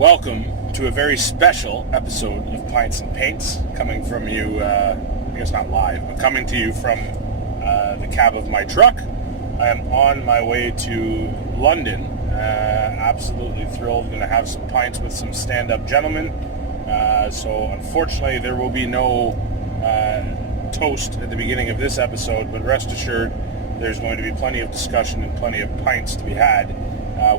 Welcome to a very special episode of Pints and Paints, coming from you, I guess not live, but coming to you from the cab of my truck. I am on my way to London. Absolutely thrilled. Going to have some pints with some stand-up gentlemen. So unfortunately there will be no toast at the beginning of this episode, but rest assured there's going to be plenty of discussion and plenty of pints to be had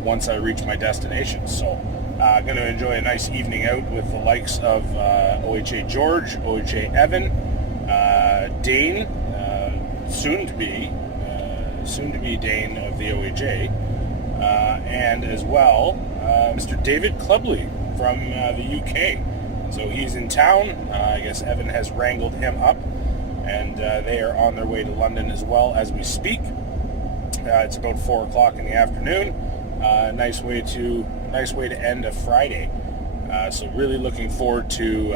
once I reach my destination. So I'm going to enjoy a nice evening out with the likes of OHA George, OHA Evan, Dane, soon to be Dane of the OHA, and as well Mr. David Clubley from the UK. So he's in town. I guess Evan has wrangled him up, and they are on their way to London as well as we speak. It's about 4 o'clock in the afternoon. Nice way to end a Friday. So really looking forward to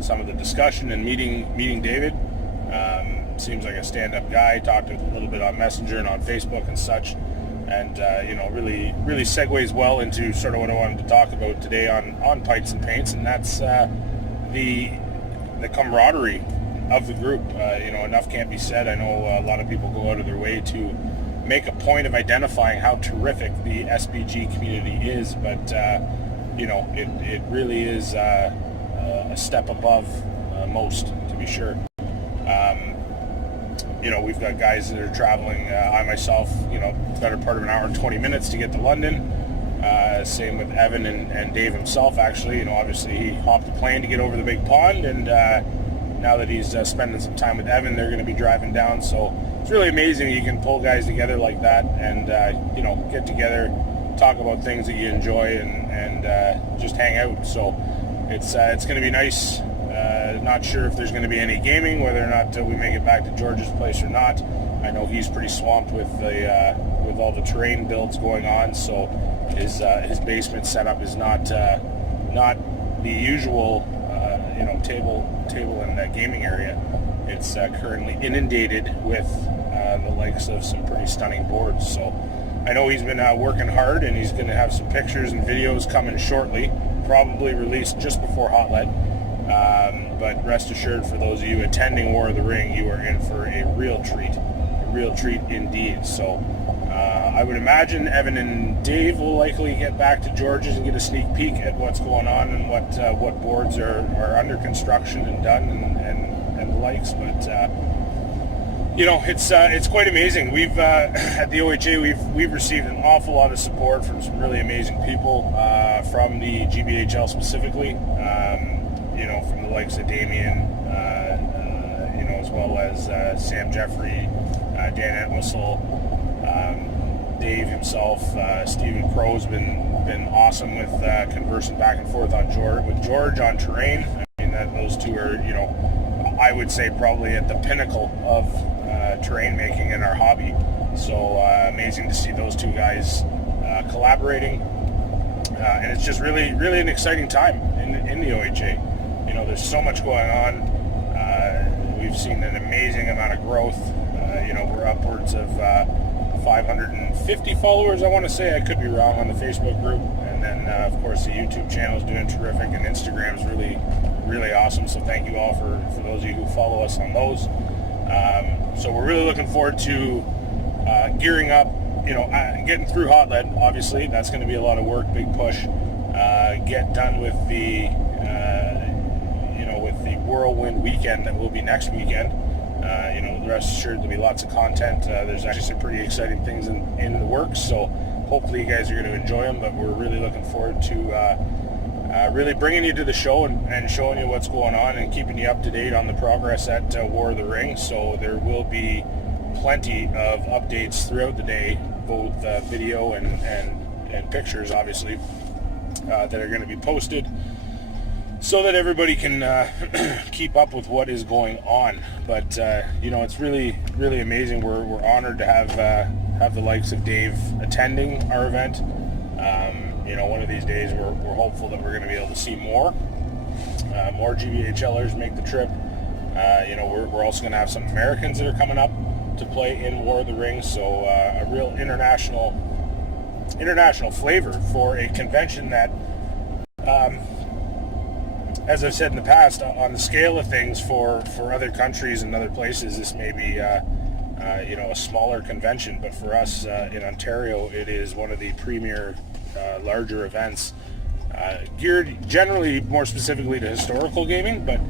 some of the discussion and meeting David. Seems like a stand-up guy. Talked a little bit on Messenger and on Facebook and such, and really segues well into sort of what I wanted to talk about today on Pints and Paints, and that's the camaraderie of the group. Enough can't be said. I know a lot of people go out of their way to make a point of identifying how terrific the SBG community is, but it really is a step above most, to be sure. We've got guys that are traveling. I myself, better part of an hour and 20 minutes to get to London. Same with Evan and Dave himself, actually. Obviously he hopped the plane to get over the big pond, and now that he's spending some time with Evan, they're going to be driving down. So it's really amazing you can pull guys together like that and, get together, talk about things that you enjoy, and just hang out. So it's going to be nice. Not sure if there's going to be any gaming, whether or not we make it back to George's place or not. I know he's pretty swamped with all the terrain builds going on, so his basement setup is not the usual table and gaming area. It's currently inundated with the likes of some pretty stunning boards. So I know he's been working hard, and he's going to have some pictures and videos coming shortly, probably released just before Hotlet. But rest assured, for those of you attending War of the Ring, you are in for a real treat indeed. So I would imagine Evan and Dave will likely get back to George's and get a sneak peek at what's going on and what boards are under construction and done and the likes. But it's quite amazing. We've at the OHA we've received an awful lot of support from some really amazing people from the GBHL specifically. From the likes of Damien, as well as Sam Jeffrey, Dan Entwistle, Dave himself. Stephen Crow's been awesome with conversing back and forth with George on terrain. I mean, those two are, I would say probably at the pinnacle of terrain making in our hobby. So amazing to see those two guys collaborating, and it's just really an exciting time in the OHA. There's so much going on. We've seen an amazing amount of growth. We're upwards of 550 followers, I want to say. I could be wrong, on the Facebook group. And then, of course, the YouTube channel is doing terrific, and Instagram is really awesome. So thank you all for those of you who follow us on those. So we're really looking forward to gearing up, getting through Hotlet. Obviously, that's going to be a lot of work, big push. Get done with the whirlwind weekend that will be next weekend. Rest assured there'll be lots of content. There's actually some pretty exciting things in the works, so hopefully you guys are going to enjoy them. But we're really looking forward to really bringing you to the show and showing you what's going on and keeping you up to date on the progress at War of the Ring. So there will be plenty of updates throughout the day, both video and pictures, obviously, that are going to be posted, so that everybody can keep up with what is going on. But it's really amazing. We're honored to have the likes of Dave attending our event. One of these days we're hopeful that we're going to be able to see more GBHLers make the trip. We're also going to have some Americans that are coming up to play in War of the Ring. So a real international flavor for a convention that As I've said in the past, on the scale of things for other countries and other places, this may be a smaller convention, but for us in Ontario, it is one of the premier larger events geared generally more specifically to historical gaming, but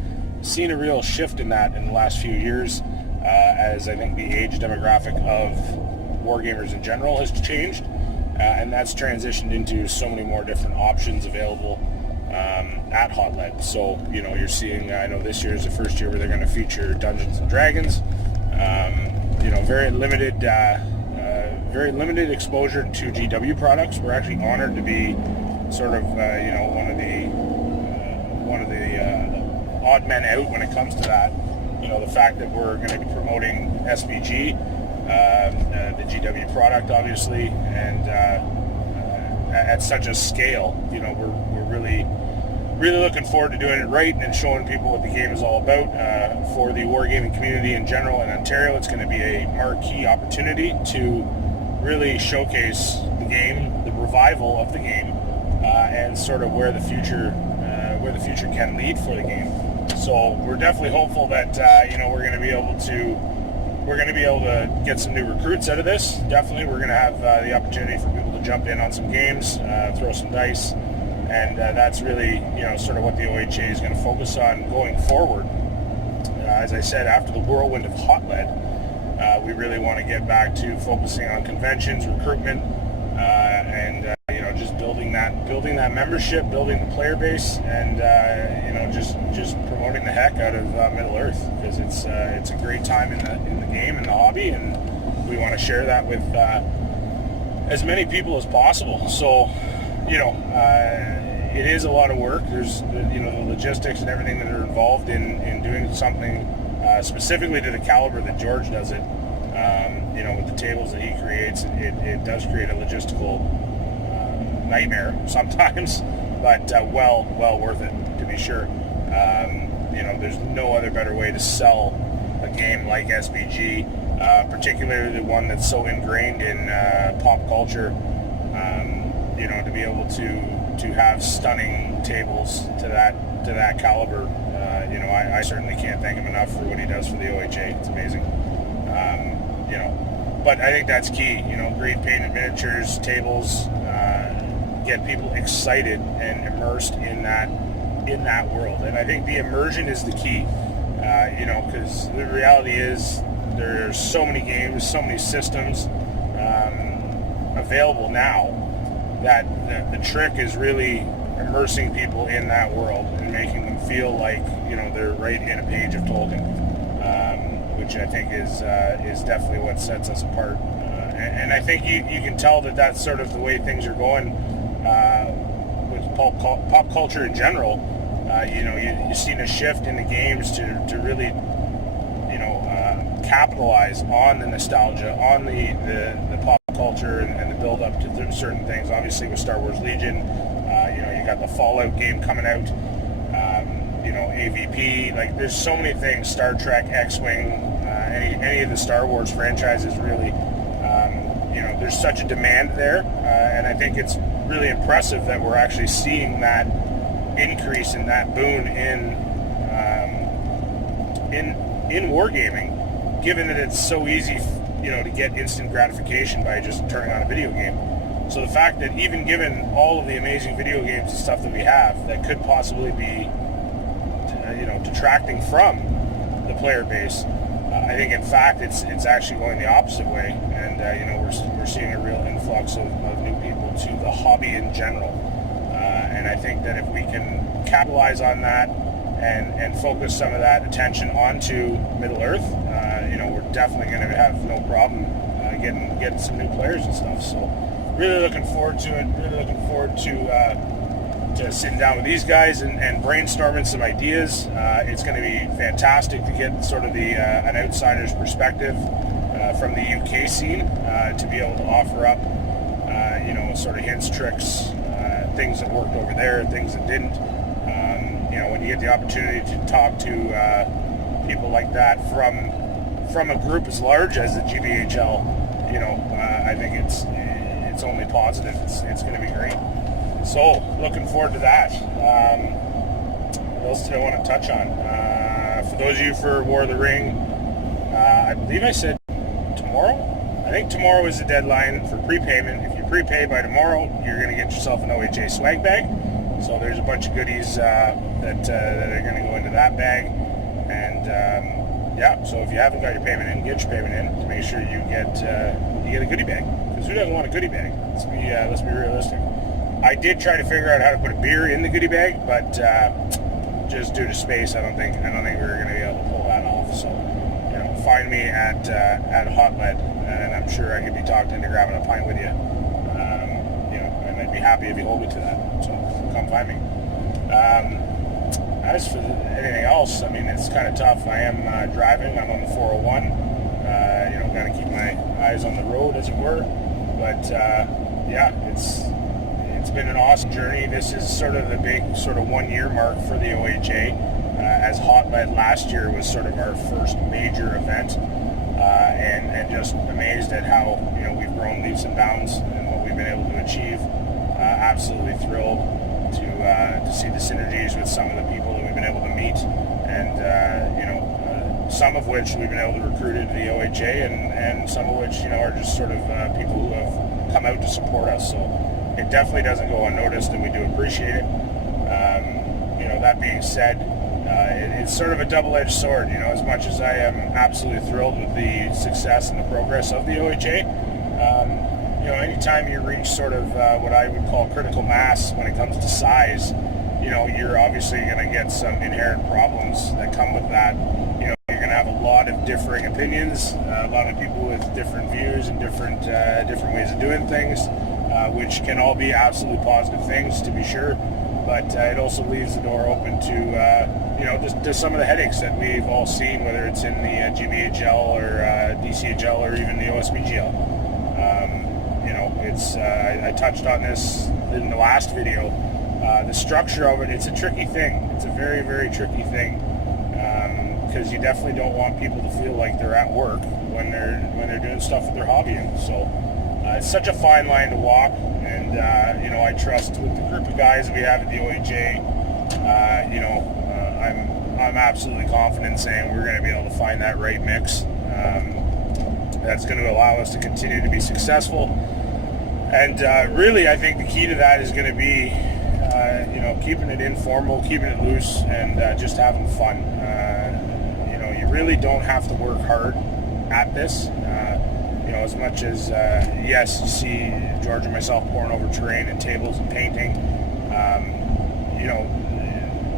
seen a real shift in that in the last few years as I think the age demographic of wargamers in general has changed, and that's transitioned into so many more different options available at Hotled. So, you're seeing, I know this year is the first year where they're going to feature Dungeons and Dragons. Very limited exposure to GW products. We're actually honored to be sort of, one of the odd men out when it comes to that. The fact that we're going to be promoting SBG, the GW product, obviously, and at such a scale, we're really looking forward to doing it right and showing people what the game is all about. For the wargaming community in general in Ontario, it's going to be a marquee opportunity to really showcase the game, the revival of the game, and sort of where the future can lead for the game. So we're definitely hopeful that we're going to be able to get some new recruits out of this. Definitely, we're going to have the opportunity for people to jump in on some games, throw some dice. And that's really, sort of what the OHA is going to focus on going forward. As I said, after the whirlwind of Hotled, we really want to get back to focusing on conventions, recruitment, and just building that membership, building the player base, and just promoting the heck out of Middle Earth, because it's a great time in the game and the hobby, and we want to share that with as many people as possible. So. It is a lot of work. There's the logistics and everything that are involved in doing something specifically to the caliber that George does it. With the tables that he creates, it does create a logistical nightmare sometimes, but well worth it, to be sure. There's no other better way to sell a game like SBG, particularly the one that's so ingrained in pop culture. To be able to have stunning tables to that caliber, I certainly can't thank him enough for what he does for the OHA. It's amazing. But I think that's key. Great painted miniatures, tables, get people excited and immersed in that world. And I think the immersion is the key. Because the reality is there's so many games, so many systems available now, that the trick is really immersing people in that world and making them feel like they're right in a page of Tolkien, which I think is definitely what sets us apart. And I think you can tell that that's sort of the way things are going with pop culture in general. You've seen a shift in the games to really capitalize on the nostalgia, on the pop culture and the build up to certain things. Obviously with Star Wars Legion, you got the Fallout game coming out, AVP, like there's so many things, Star Trek, X-Wing, any of the Star Wars franchises really, there's such a demand there, and I think it's really impressive that we're actually seeing that increase in that boon in wargaming, given that it's so easy to get instant gratification by just turning on a video game. So the fact that even given all of the amazing video games and stuff that we have that could possibly be, detracting from the player base, I think in fact it's actually going the opposite way, and we're seeing a real influx of new people to the hobby in general. And I think that if we can capitalize on that and focus some of that attention onto Middle Earth, we're definitely going to have no problem getting some new players and stuff. So really looking forward to it. Really looking forward to sitting down with these guys and brainstorming some ideas. It's going to be fantastic to get sort of an outsider's perspective from the UK scene, to be able to offer up sort of hints, tricks, things that worked over there, things that didn't. When you get the opportunity to talk to people like that from a group as large as the GBHL, I think it's only positive. It's going to be great. So, looking forward to that. What else did I want to touch on? For those of you for War of the Ring, I believe I said tomorrow? I think tomorrow is the deadline for prepayment. If you prepay by tomorrow, you're going to get yourself an OHA swag bag. So there's a bunch of goodies that are going to go into that bag. And yeah, so if you haven't got your payment in, get your payment in to make sure you get a goodie bag. Because who doesn't want a goodie bag? Let's be realistic. I did try to figure out how to put a beer in the goodie bag, but just due to space, I don't think we were going to be able to pull that off. So, find me at Hobbit, and I'm sure I could be talked into grabbing a pint with you. And I'd be happy if you hold me to that. So come find me. As for anything else, I mean, it's kind of tough. I am driving. I'm on the 401. Got to keep my eyes on the road, as it were. But yeah, it's been an awesome journey. This is sort of the big 1 year mark for the OHA. As Hobbit last year was sort of our first major event, and just amazed at how we've grown leaps and bounds and what we've been able to achieve. Absolutely thrilled to see the synergies with some of the people that we've been able to meet, and some of which we've been able to recruit into the OHA, and some of which are just sort of people who have come out to support us. So it definitely doesn't go unnoticed, and we do appreciate it. That being said, it's sort of a double-edged sword. As much as I am absolutely thrilled with the success and the progress of the OHA, anytime you reach sort of what I would call critical mass when it comes to size, you're obviously going to get some inherent problems that come with that. You're going to have a lot of differing opinions, a lot of people with different views and different ways of doing things, which can all be absolutely positive things, to be sure. But it also leaves the door open to some of the headaches that we've all seen, whether it's in the GBHL or DCHL or even the OSBGL. I touched on this in the last video. The structure of it, it's a tricky thing. It's a very, very tricky thing, because you definitely don't want people to feel like they're at work when they're doing stuff with their hobby. And so it's such a fine line to walk, and I trust with the group of guys we have at the OHA, I'm absolutely confident in saying we're going to be able to find that right mix that's going to allow us to continue to be successful. And really, I think the key to that is going to be keeping it informal, keeping it loose, and just having fun. You really don't have to work hard at this. As much as, yes, you see George and myself pouring over terrain and tables and painting,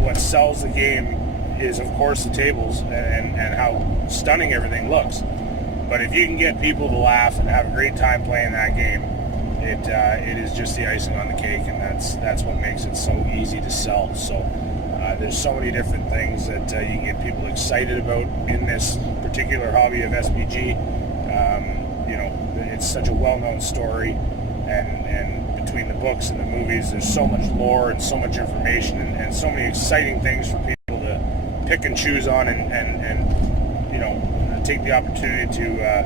what sells the game is, of course, the tables and how stunning everything looks. But if you can get people to laugh and have a great time playing that game, it is just the icing on the cake, and that's what makes it so easy to sell. So there's so many different things that you can get people excited about in this particular hobby of SPG. It's such a well-known story, and between the books and the movies, there's so much lore and so much information and so many exciting things for people to pick and choose on, and take the opportunity to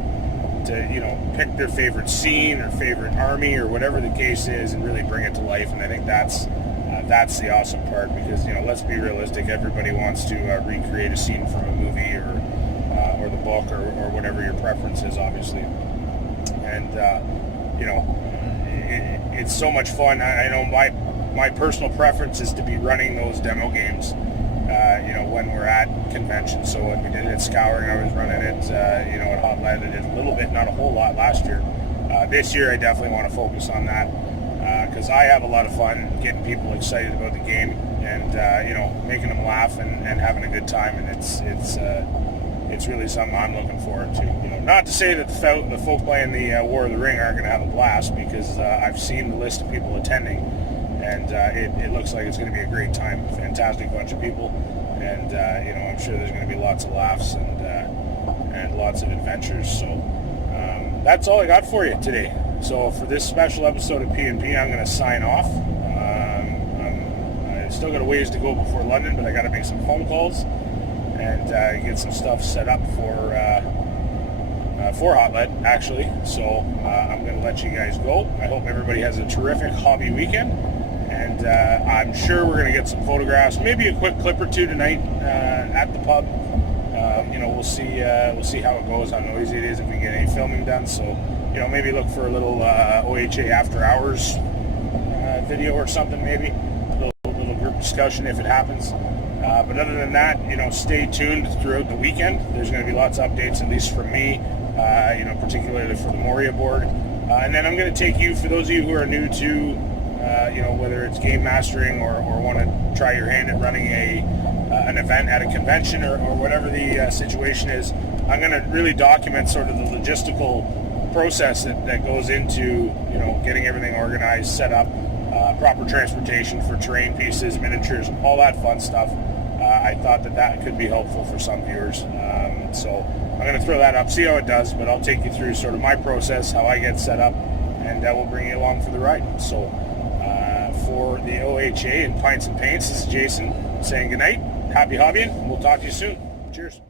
pick their favorite scene or favorite army or whatever the case is and really bring it to life. And I think that's the awesome part, because let's be realistic, everybody wants to recreate a scene from a movie or the book or whatever your preference is, obviously. And it's so much fun. I know my personal preference is to be running those demo games when we're at conventions. So when we did it at Scouring, I was running it at Hotland. I did a little bit, not a whole lot last year. This year I definitely want to focus on that, because I have a lot of fun getting people excited about the game and making them laugh and having a good time. And it's really something I'm looking forward to. Not to say that the folk playing the War of the Ring aren't going to have a blast, because I've seen the list of people attending, and it looks like it's going to be a great time. Fantastic bunch of people, and I'm sure there's going to be lots of laughs and lots of adventures. So that's all I got for you today. So for this special episode of P&P, I'm going to sign off. I still got a ways to go before London, but I got to make some phone calls and get some stuff set up for Hotlet, actually. So I'm going to let you guys go. I hope everybody has a terrific hobby weekend, and I'm sure we're going to get some photographs, maybe a quick clip or two tonight at the pub. We'll see how it goes, how noisy it is, if we get any filming done. So, maybe look for a little OHA after hours video or something, maybe a little group discussion if it happens. But other than that, stay tuned throughout the weekend. There's going to be lots of updates, at least from me, particularly for the Moria board. And then I'm going to take you, for those of you who are new to, whether it's game mastering or want to try your hand at running an event at a convention or whatever the situation is, I'm going to really document sort of the logistical process that goes into, getting everything organized, set up, proper transportation for terrain pieces, miniatures, all that fun stuff. I thought that could be helpful for some viewers. So I'm going to throw that up, see how it does, but I'll take you through sort of my process, how I get set up, and we'll bring you along for the ride. So for the OHA and Pints and Paints, this is Jason saying goodnight. Happy hobbying. We'll talk to you soon. Cheers.